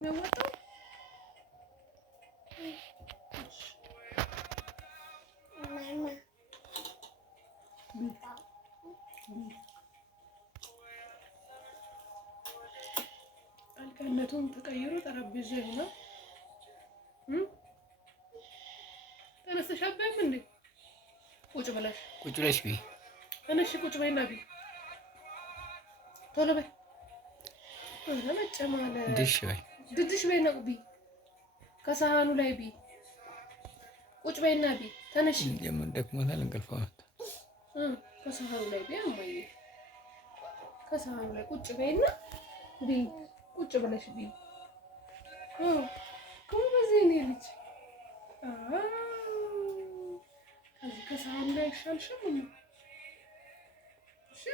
የሚያዋጣው አልጋነቱም ተቀይሮ ጠረጴዛ ይሆናል። ተነስተሽ አባይም እንዴ ቁጭ ብለሽ ቢ ተነሽ ቁጭ በይና ቢ ቶሎ በይ ለመጨማለ ድድሽ በይና ቢ ከሳህኑ ላይ ቢ ቁጭ በይና ቢ ተነሽ የምን ደክሞታል እንቅልፍ አመጣ ከሳህኑ ላይ ቢ አማዬ ከሳህኑ ላይ ቁጭ በይና ቢ ቁጭ ብለሽ ቢ በዚህ ነው ልጅ ከዚህ ከሳህኑ ላይ ይሻልሻል። እሺ